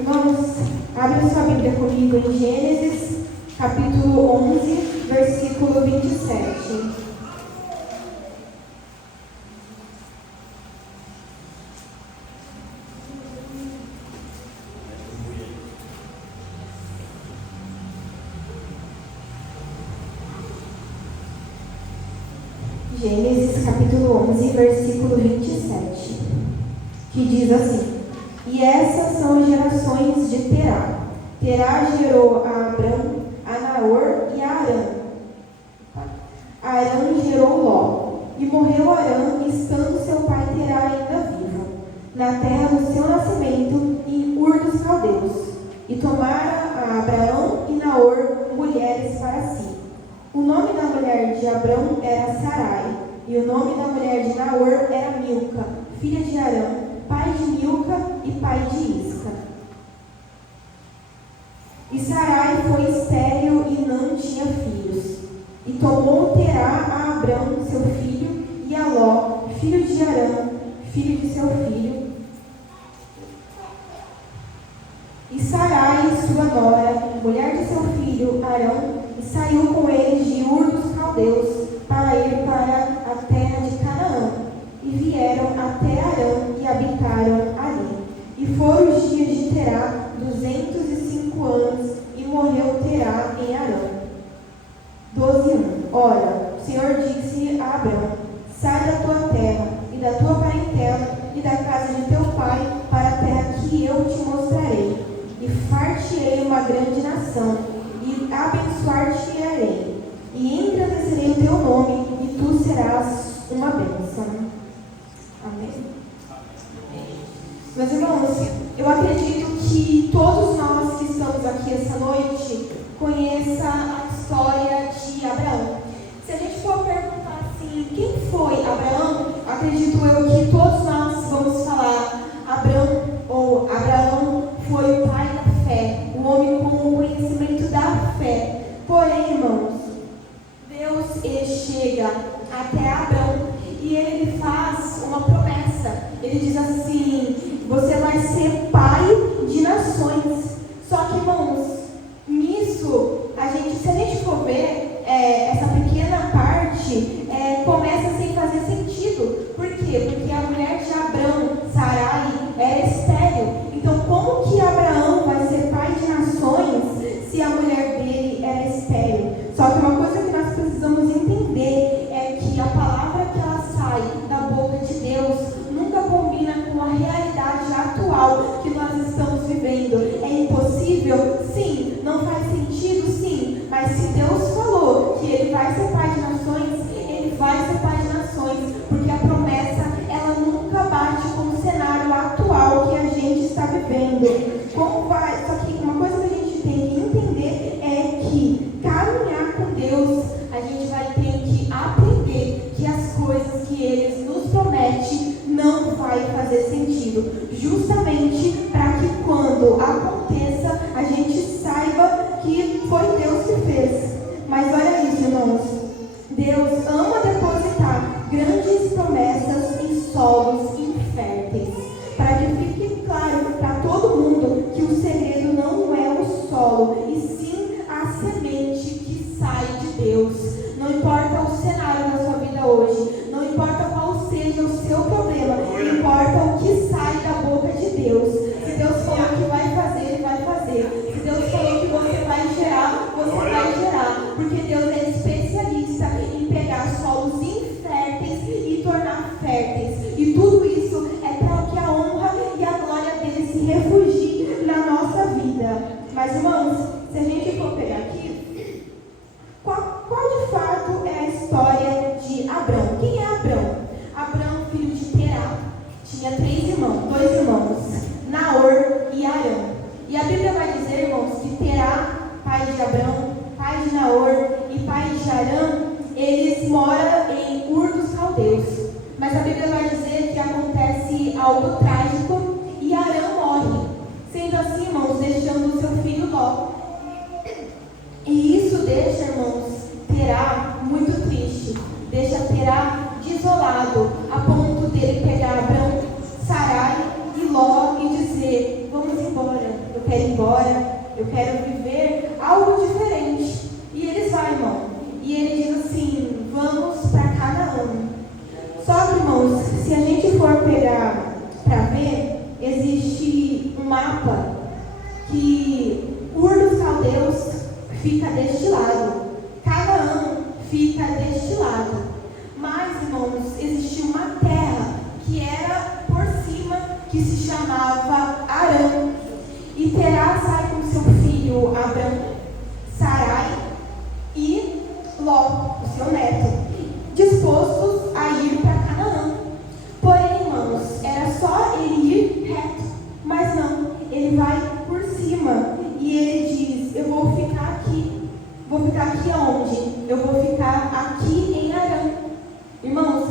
Irmãos, abre sua Bíblia comigo em Gênesis, capítulo 11, versículo 27. Gênesis, capítulo 11, versículo 27, que diz assim: E essas são as gerações de Terá. Terá gerou a Abrão, a Naor e a Arã. Arã gerou Ló. E morreu Arã, estando seu pai Terá ainda vivo, na terra do seu nascimento, em Ur dos Caldeus. E tomara a Abraão e Naor mulheres para si. O nome da mulher de Abrão era Sarai, e o nome da mulher de Naor era Milca, filha de Arã, pai de Milca e pai de Isca. E Sarai foi estéril e não tinha filhos. E tomou Terá a Abrão, seu filho, e a Ló, filho de Arã, filho de seu filho. E Sarai, sua nora, mulher de seu filho Arão, e saiu com eles de Ur dos Caldeus para ir para a terra de Canaã. E vieram até Arã e habitaram ali. E foram os dias de Terá 205 anos, e morreu Terá em Arã. 12:1. Ora, o Senhor disse a Abrão: Sai da tua terra e da tua parentela e da casa de teu pai para a terra que eu te mostrarei, e far-te-ei uma grande nação, e abençoar-te-ei, e engrandecerei o teu nome, e tu serás uma bênção. Amém? Meus irmãos, eu acredito que todos nós que estamos aqui essa noite conheçam a história de Abraão. Se a gente for perguntar assim, quem foi Abraão, acredito eu que todos nós vamos falar Abraão foi o pai da fé, o homem com o conhecimento da fé. Porém, irmãos, Deus ele chega até Abraão e ele faz uma promessa. Ele diz assim: você vai ser pai de nações. Só que, irmãos, nisso, se a gente for ver, essa pequena parte começa sem fazer sentido. Por quê? Porque a mulher de Abrão, Sarai, era estéril. Então, como que Abraão vai ser pai de nações se a mulher dele era estéril? Só que uma coisa que nós precisamos entender é que a palavra que ela sai da boca de Deus nunca combina com a realidade atual que nós estamos vivendo. É impossível? Sim. Não faz sentido? Sim. Mas se Deus falou que ele vai ser pai de nações, ele vai ser pai de nações, porque a promessa, ela nunca bate com o cenário atual que a gente está vivendo. Como vai? Só que uma coisa que a gente tem que entender é que caminhar com Deus, a gente vai ter que aprender que as coisas que ele nos promete não vai fazer sentido, justamente para que quando aconteça, a gente saiba que foi Deus que fez. Mas olha isso, irmãos, Deus ama depositar grandes promessas em solos inférteis, para que fique claro para todo mundo que o segredo não é o solo, e sim a semente que sai de Deus. Não importa o cenário da sua vida hoje, não importa qual seja o seu problema, importa o que sai da boca de Deus. Se Deus falou que vai fazer, ele vai fazer. Se Deus falou que você vai gerar, você vai gerar. Porque Deus é especialista em pegar solos inférteis e tornar férteis. E tudo isso é para que a honra e a glória dele se refugie na nossa vida. Mas, irmãos, se a gente for pegar aqui, qual de fato é a história de Abrão? Quem é Abrão? Abrão, filho de Terá, tinha dois irmãos, Naor e Arã. E a Bíblia vai dizer, irmãos, que Terá, pai de Abrão, pai de Naor e pai de Arã, eles moram em Ur dos Caldeus. Mas a Bíblia vai dizer que acontece algo trágico e Arã morre, sendo assim, irmãos, deixando o seu filho Ló. E isso deixa, irmãos, Terá muito triste, deixa Terá desolado, a ponto dele pegar Abrão, Sarai e Ló e dizer: vamos embora, eu quero viver algo diferente. E eles vão, irmão. E ele diz assim, vamos para Canaã. Só que, irmãos, se a gente for pegar para ver, existe um mapa que Ur dos Caldeus fica deste lado, Canaã fica deste lado. Mas, irmãos, existia uma terra que era por cima, que se chamava Arã. E Terá sai com seu filho Abrão, Sarai e Ló, o seu neto, dispostos a ir para Canaã. Porém, irmãos, era só ele ir reto, mas não, ele vai por cima. E ele diz, eu vou ficar aqui. Vou ficar aqui aonde? Eu vou ficar aqui em Arã. Irmãos,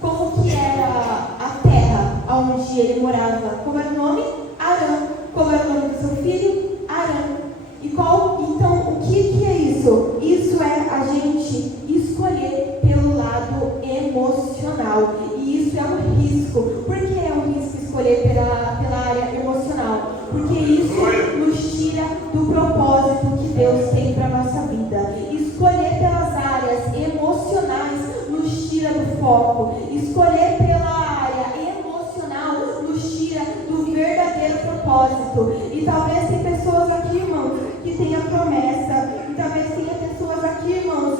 como que era a terra onde ele morava? Como era o nome? Arã. Como era o nome do seu filho? Arã. Então, o que é isso? Isso é a gente escolher pelo lado emocional. E isso é um risco. Por que é um risco escolher pela área emocional? Porque isso nos tira do propósito que Deus tem para a nossa vida. Escolher pelas áreas emocionais nos tira do foco. Escolher pela área emocional nos tira do verdadeiro propósito. E talvez tem pessoas aqui, irmãos, que tenha promessa. E talvez tenha pessoas aqui, irmãos,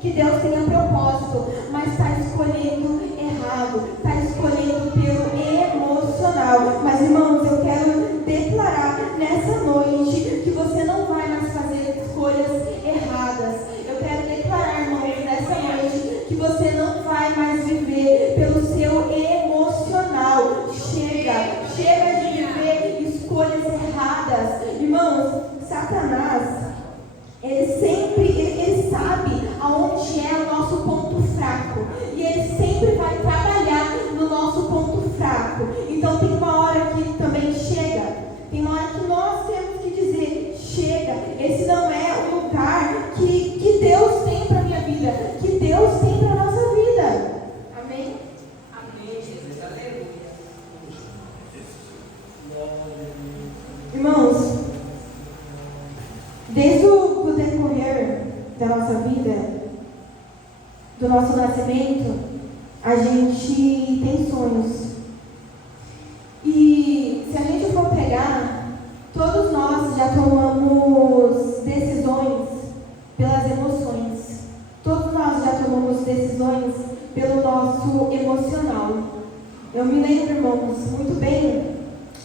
que Deus tenha propósito, mas está escolhendo errado, está escolhendo pelo emocional. Mas, irmãos, eu quero declarar nessa noite que você não vai mais fazer escolhas erradas. Eu quero declarar, irmãos, nessa noite que você não vai mais viver pelo seu emocional. Chega de viver escolhas erradas. Irmãos, Satanás, ele sabe aonde é o nosso ponto fraco. E ele sempre vai trabalhar no nosso ponto fraco. Então tem uma hora que também chega. Tem uma hora que nós temos que dizer, chega, esse não é o lugar que Deus tem para a minha vida, que Deus tem para a nossa vida. Amém? Amém, Jesus, aleluia. Irmãos, desde o decorrer da nossa vida, do nosso nascimento, a gente tem sonhos. E se a gente for pegar, todos nós já tomamos decisões pelas emoções. Todos nós já tomamos decisões pelo nosso emocional. Eu me lembro, irmãos, muito bem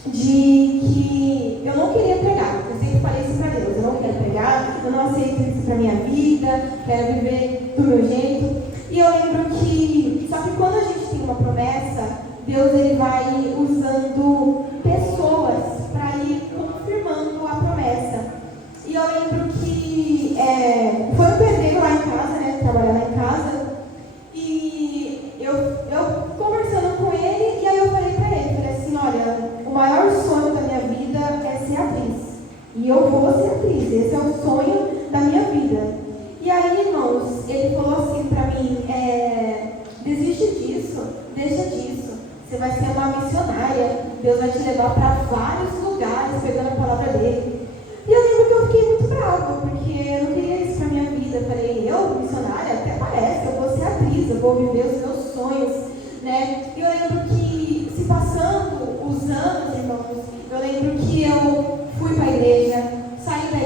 de que eu não queria pregar. Eu sempre falei isso para Deus, eu não quero pregar, eu não aceito isso para minha vida, quero viver do meu jeito. E eu lembro que, só que quando a gente tem uma promessa, Deus ele vai usando pessoas para ir confirmando a promessa. E eu lembro que foi um pedreiro lá em casa, né, trabalhar lá em casa, e eu conversando com ele, e aí eu falei para ele, falei assim, olha, o maior sonho da minha vida é ser atriz. E eu vou ser atriz, esse é o sonho da minha vida. E aí, irmãos, ele falou assim para mim, desiste disso, deixa disso. Você vai ser uma missionária, Deus vai te levar para vários lugares, pegando a palavra dele. E eu lembro que eu fiquei muito brava, porque eu não queria isso para minha vida. Eu falei, eu, missionária, até parece, eu vou ser atriz, eu vou viver os meus sonhos, né? E eu lembro que, se passando os anos, irmãos, eu lembro que eu fui para a igreja, saí da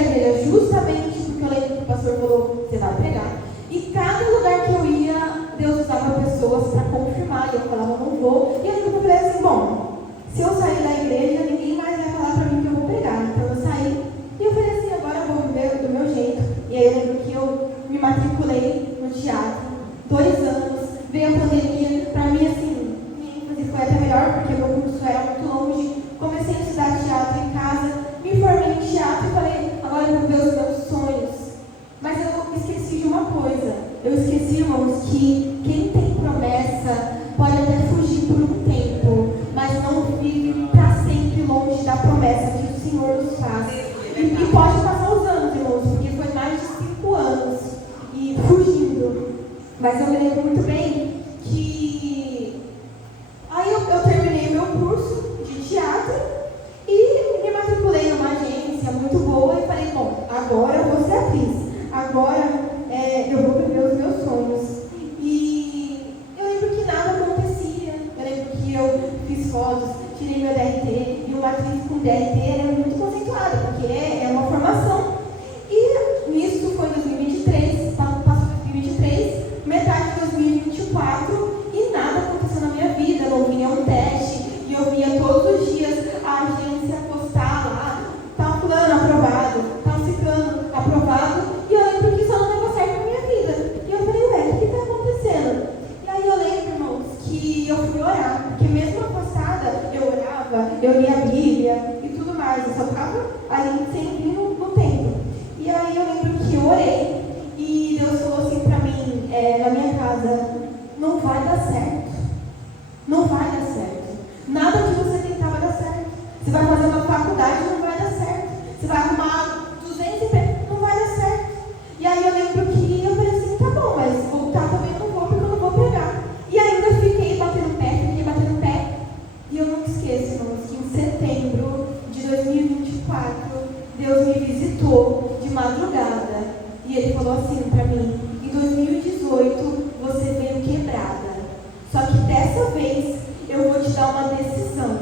igreja justamente porque eu lembro que o pastor falou, você vai pregar. E cada lugar que eu ia, Deus usava pessoas para confirmar, e eu falava, não vou. E eu falei assim, bom, se eu sair da igreja, ninguém mais vai falar para mim que eu vou pregar. Então eu saí, e eu falei assim, agora eu vou viver do meu jeito. E aí eu lembro que eu me matriculei no teatro, 2 anos, veio a pandemia, para mim assim, minha ênfase foi até melhor, porque meu curso era muito longe. Comecei a estudar teatro em casa, me formei em teatro e falei, agora eu vou ver os meus sonhos. Mas eu esqueci de uma coisa. Eu esqueci, irmãos, que quem tem promessa pode até fugir por um tempo, mas não vive para sempre longe da promessa que o Senhor nos faz. E pode passar os anos, irmãos, porque foi mais de 5 anos e fugindo. Mas eu me lembro muito bem que aí eu terminei meu curso de teatro e me matriculei numa agência. DRT é muito conceituada, porque é uma formação. E nisso foi 2023, passou 2023, metade de 2024, e nada aconteceu na minha vida. Eu não vinha um teste, e eu via todos os dias a agência postar lá, tá fulano aprovado, tá ciclano aprovado, e eu lembro que isso não dava certo na minha vida. E eu falei, ué, o que está acontecendo? E aí eu lembro, irmãos, que eu fui orar, porque mesmo afastada, eu orava, eu lia a Bíblia e tudo mais, eu só ficava ali sempre no templo. E aí eu lembro que eu orei, e Deus falou assim pra mim, na minha casa, não vai dar certo. Não vai dar certo. Nada que você tentar vai dar certo. Você vai fazer uma faculdade, não vai dar certo. Você vai arrumar 200 empregos, não vai dar certo. E aí eu lembro que eu falei assim, tá bom, mas voltar também não vou, porque eu não vou pregar. E ainda fiquei batendo pé. E eu nunca esqueço, irmãos, que em setembro de 2024, Deus me visitou de madrugada. E Ele falou assim pra mim, em 2018 você veio quebrada. Só que dessa vez eu vou te dar uma decisão.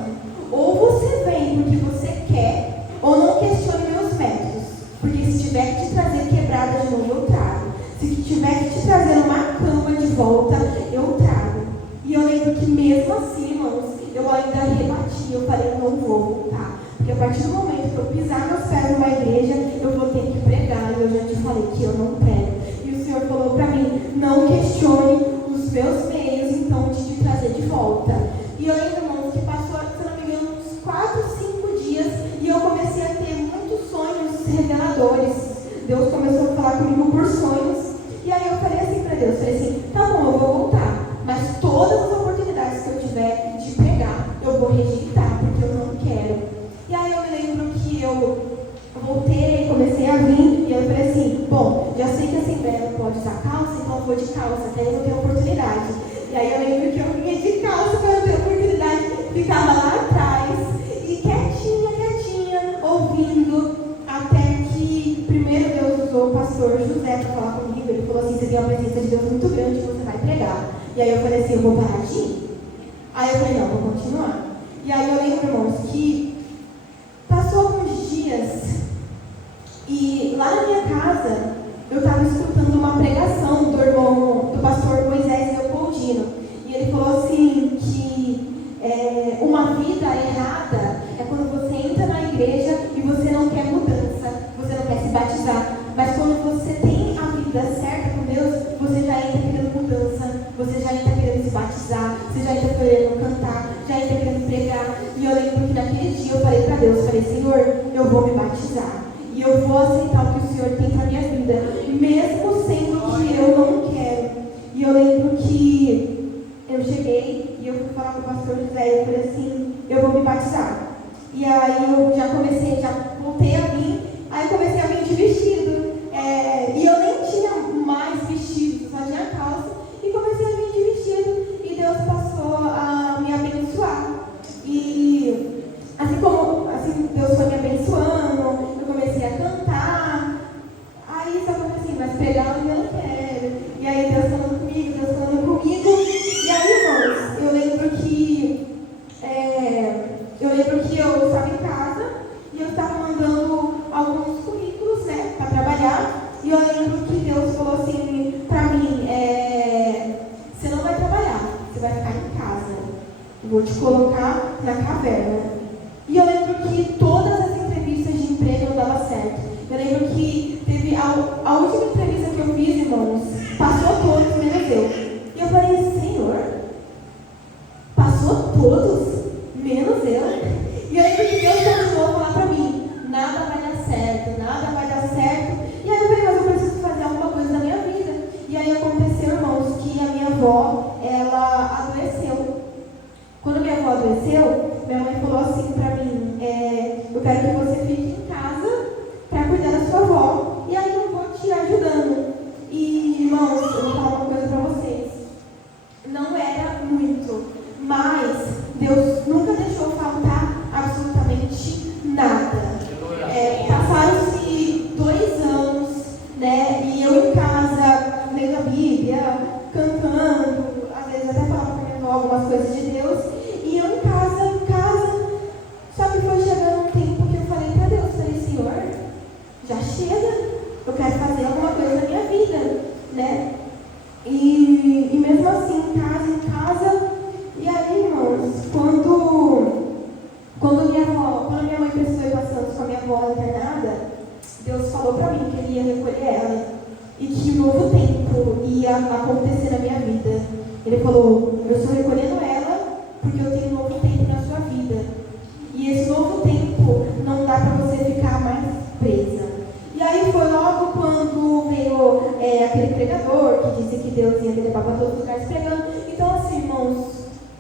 Ou você vem porque você quer, ou não questione meus métodos. Porque se tiver que te trazer quebrada de novo, eu trago. Se tiver que te trazer uma cama de volta, eu trago. E eu lembro que mesmo assim, irmãos, eu ainda rebati. Eu falei, eu não vou voltar. Porque a partir do momento que eu pisar meus pés numa igreja, eu vou ter que pregar. E eu já te falei que eu não prego. E o Senhor falou pra mim, não questione os meus meios, então, de te trazer de volta. E eu lembro, irmãos, que passou, se não me engano, uns 4, 5 dias, e eu comecei a ter muitos sonhos reveladores. Deus começou a falar comigo por sonhos. E aí eu falei assim pra Deus, falei assim, tá bom, eu vou voltar, mas todas as oportunidades que eu tiver de pregar, eu vou rejeitar, porque eu não quero. E aí eu me lembro que eu voltei, comecei a vir, e eu falei assim, bom, já sei que a Assembleia não pode usar calça, então eu vou de calça, até eu ter oportunidade. E aí eu lembro que eu vinha de calça para eu ter oportunidade, ficava lá atrás, e quietinha, ouvindo, até que primeiro Deus usou o pastor José para falar comigo. Ele falou assim, você tem uma presença de Deus muito grande, você vai pregar. E aí eu falei assim, eu vou parar de ir? Aí eu falei, não, vou continuar. E aí eu lembro, irmãos, que passou alguns dias, e lá na minha casa, eu estava escutando uma pregação do pastor Moisés Leopoldino. E ele falou assim, que uma vida errada é quando você entra na igreja e você não quer mudança, você não quer se batizar. Mas quando você tem a vida certa com Deus, você já entra querendo mudança, você já entra querendo se batizar, você já entra querendo cantar, já entra querendo pregar. E eu lembro que naquele dia eu falei para Deus, falei, Senhor, eu vou me batizar. E eu vou aceitar o que o Senhor tem para a minha vida, mesmo sendo que eu não quero. E eu lembro que eu cheguei e eu fui falar com o pastor José, e eu falei assim, eu vou me batizar. E aí eu já voltei a vir, aí eu comecei a vir de vestido. E eu nem tinha mais vestido, só tinha calça, e comecei a vir de vestido, e Deus passou a me abençoar. E assim Deus foi me abençoando, eu comecei a cantar. Aí só falei assim, mas pregar eu não quero. E aí Deus falando comigo. E aí, irmãos, eu lembro que eu estava em casa e eu estava mandando alguns currículos, né, para trabalhar. E eu lembro que Deus falou assim para mim, você não vai trabalhar, você vai ficar em casa. Eu vou te colocar na caverna. E eu lembro que todas as entrevistas de emprego não davam certo. Eu lembro que teve a última entrevista que eu fiz, irmãos, passou todos, menos eu. E eu falei, Senhor, passou todos, menos eu. E eu lembro que Deus continuou a falar pra mim, nada vai dar certo. E aí eu falei, mas eu preciso fazer alguma coisa na minha vida. E aí aconteceu, irmãos, que a minha avó, ela adoeceu. Quando minha avó adoeceu, minha mãe falou assim pra mim, eu quero que você fique em casa para cuidar da sua avó, e aí eu vou te ajudando. E, irmãos, eu vou falar uma coisa para vocês. Não era muito, mas Deus nunca deixou faltar absolutamente nada. Passaram-se 2 anos, né, e eu em casa, lendo a Bíblia, cantando, às vezes até falava para minha avó algumas coisas de Deus, e eu em casa, só que foi chegando um Deus falou para mim que Ele ia recolher ela e que um novo tempo ia acontecer na minha vida. Ele falou: eu estou recolhendo ela porque eu tenho um novo tempo na sua vida. E esse novo tempo não dá para você ficar mais presa. E aí foi logo quando veio aquele pregador que disse que Deus ia me levar para todos os lugares pregando. Então, assim, irmãos,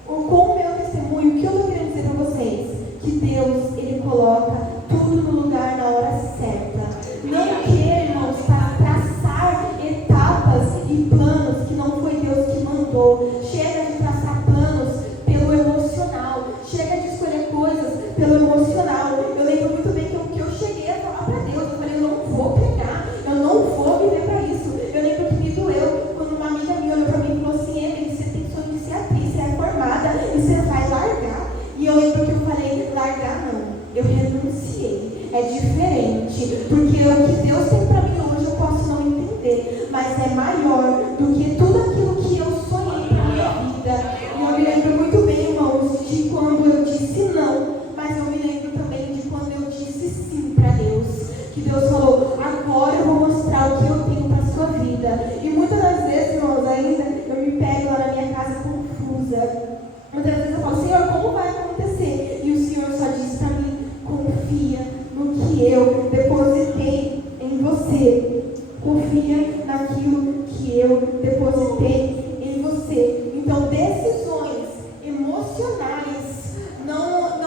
com o meu testemunho, o que eu estou querendo dizer para vocês? Que Deus, Ele coloca tudo no lugar na hora certa. Não queira, irmãos, traçar etapas e planos que não foi Deus que mandou. Chega de traçar planos pelo emocional. Chega de escolher coisas pelo emocional. Eu lembro muito bem que eu cheguei a falar para Deus. Eu falei: eu não vou pegar, eu não vou viver para isso. Eu lembro que me doeu quando uma amiga minha olhou para mim e falou assim: Emily, você tem sonho de ser atriz, você é formada e você vai largar. E eu lembro que eu falei: largar não, eu renunciei. É diferente, porque o que Deus tem para mim hoje eu posso não entender, mas é maior do que tudo aquilo que eu sonhei para minha vida. E eu me lembro muito bem, irmãos, de quando eu disse não, mas eu me lembro também de quando eu disse sim para Deus. Que Deus falou: agora eu vou mostrar o que eu tenho para a sua vida. E muitas das vezes, irmãos, ainda eu me pego lá na minha casa confusa. Muitas vezes eu falo: Senhor, como vai acontecer? E o Senhor só diz para mim: confia no que eu depositei em você. Confia naquilo que eu depositei em você. Então, decisões emocionais não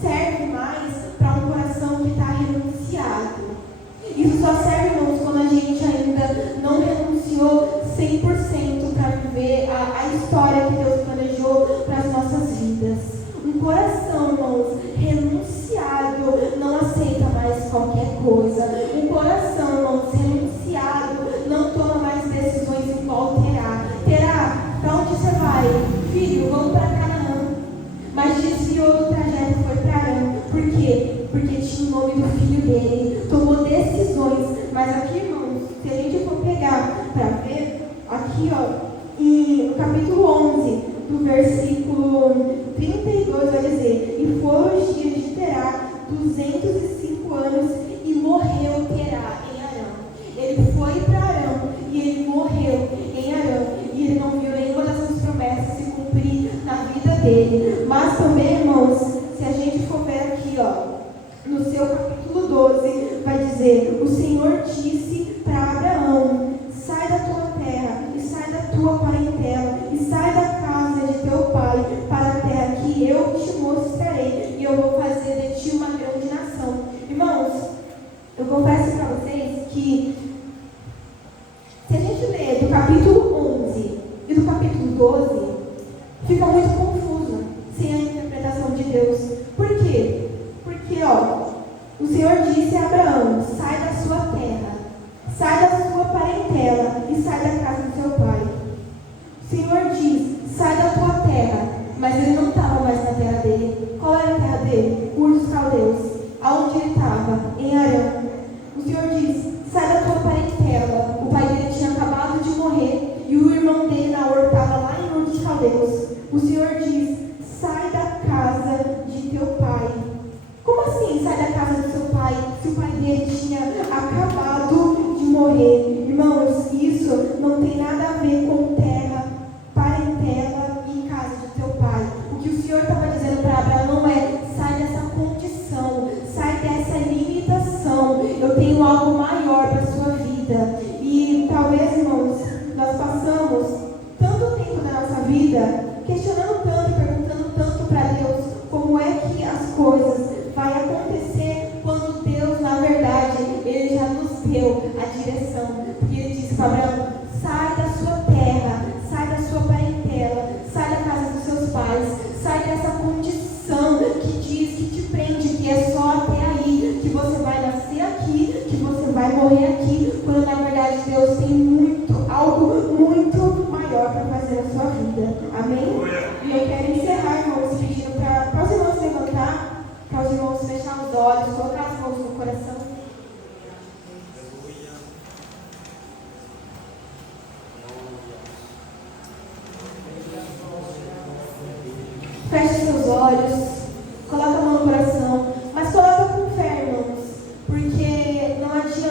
servem mais para um coração que está renunciado. Isso só serve, irmãos, quando a gente ainda não renunciou 100% para viver a história que Deus planejou para as nossas vidas. Um coração, irmãos, renunciado não aceita mais qualquer coisa. Um coração, irmãos, renunciado não toma mais decisões em qual terá. Para onde você vai? Filho, vamos para Canaã. Mas desviou do trajeto e foi para Arã. Por quê? Porque tinha o nome do filho dele. Tomou decisões. Mas aqui, irmãos, se a gente for pegar para ver, aqui, no capítulo 11, do versículo 32, vai dizer: e foram os dias de Terá 205 anos e morreu Terá em Arã. Ele foi para Arã e ele morreu em Arã. E ele não viu nenhuma dessas promessas se cumprir na vida dele. Mas também, irmãos, se a gente for ver aqui, no seu capítulo 12, vai dizer: o Senhor disse para Abraão: sai da tua terra e sai da tua parentela e sai da casa de teu pai para a terra que eu te mostrarei, e eu vou fazer de ti uma grande nação. Irmãos, eu confesso para vocês que se a gente ler do capítulo 11 e do capítulo 12, fica muito confuso sem a interpretação de Deus. Por quê? Porque, o Senhor disse a Abraão: sai da sua terra, sai da sua parentela e sai da casa do seu pai. O Senhor diz: sai da tua terra. Mas ele não estava mais na terra dele. Qual era a terra dele? Ur dos Caldeus. Aonde ele estava? Em Arã. O Senhor diz: sai da tua parentela. O pai dele tinha acabado de morrer e o irmão dele, Naor, estava lá em Ur dos Caldeus. O Senhor diz: sai da casa de teu pai. Como assim sai da casa do seu pai? Se o pai dele tinha acabado de morrer. Irmãos, isso não tem nada a ver com terra, parentela e casa de teu pai. O que o Senhor estava dizendo para Abraão é: sai dessa condição, sai dessa limitação. Eu tenho algo maior para a sua vida. E talvez, irmãos, nós passamos tanto tempo da nossa vida questionando tanto e perguntando tanto para Deus como é que as coisas vai acontecer, quando Deus, na verdade, Ele já nos deu a direção. Porque Ele disse para Abraão: sai da sua terra, sai da sua parentela, sai da casa dos seus pais, sai dessa condição que diz, que te prende, que é só até aí, que você vai nascer aqui, que você vai morrer aqui, quando na verdade Deus tem algo muito maior para fazer na sua vida. Amém? E eu quero encerrar, irmãos, pedindo para os irmãos levantar, para os irmãos fechar os olhos, colocar as mãos no coração. Feche seus olhos, coloca a mão no coração, mas coloca com fé, irmãos, porque não adianta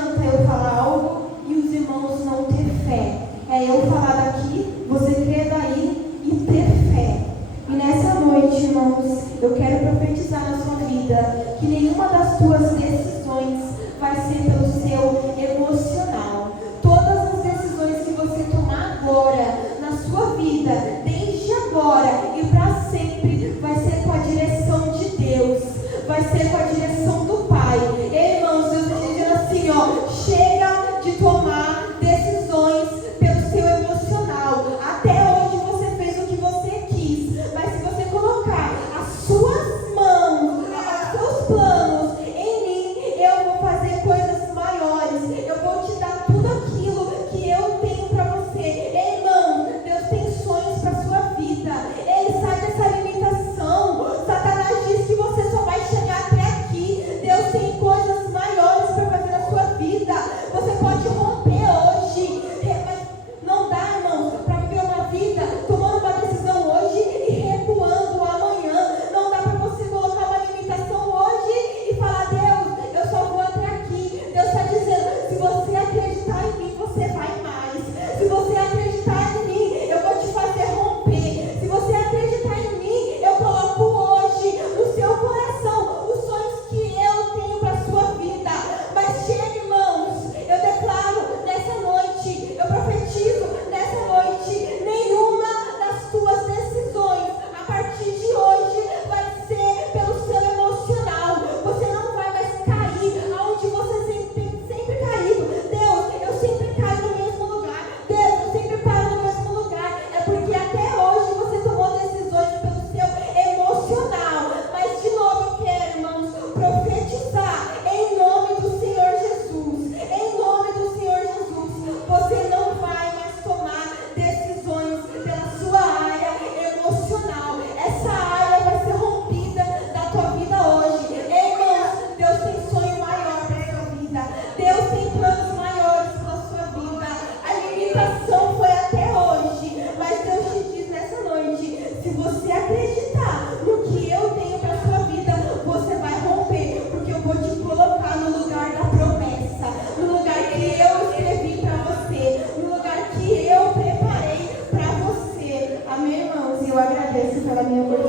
das tuas decisões vai ser pelo seu emocional. Todas as decisões que você tomar agora na sua vida, desde agora e para sempre, vai ser com a direção de Deus, vai ser com a direção do Pai. Irmãos, Deus está dizendo assim, ó, chega de tomar decisões pelo seu emocional. Até hoje você fez o que você quis, mas se você colocar as suas mãos, os seus planos em mim, eu vou fazer coisas maiores, eu vou te dar tudo aquilo que eu tenho para você. Irmão, Deus tem sonhos para sua vida. Ele sai dessa limitação. Satanás diz que você só vai chegar até aqui. Deus tem coisas maiores para fazer na sua vida. Você pode romper hoje, mas não dá, irmãos, para viver uma vida tomando uma decisão hoje e recuando amanhã. Não dá para você colocar uma limitação hoje e falar, Deus, eu só vou até aqui. Deus está dizendo, se você acreditar em mim, você vai mais. Se você acreditar em mim, eu vou te fazer romper. Se você acreditar em mim, eu coloco hoje no seu coração os sonhos que eu tenho para a sua vida. Mas chega, irmãos, eu declaro nessa noite, eu profetizo nessa noite, nenhuma das tuas decisões a partir de hoje vai ser pelo seu emocional. Você não vai mais cair aonde você sempre caído. Deus, eu sempre caio no mesmo lugar. Deus, eu sempre paro no mesmo lugar. É porque até hoje você tomou decisões pelo seu emocional. Mas de novo eu quero, irmãos, profetizar em nome do Senhor Jesus. Em nome do Senhor Jesus. Você não vai mais tomar decisões pela sua área emocional. Essa área vai ser rompida da tua vida hoje. Irmãos, Deus tem sonho maior para a sua vida. Deus tem planos maiores para a sua vida. A limitação foi até hoje, mas Deus te diz nessa noite, se você acreditar no que eu tenho para a sua vida, você vai romper, porque eu vou te colocar no lugar da promessa, no lugar que eu escrevi para você, no lugar que eu preparei para você. Amém, irmãos? E eu agradeço pela minha oportunidade.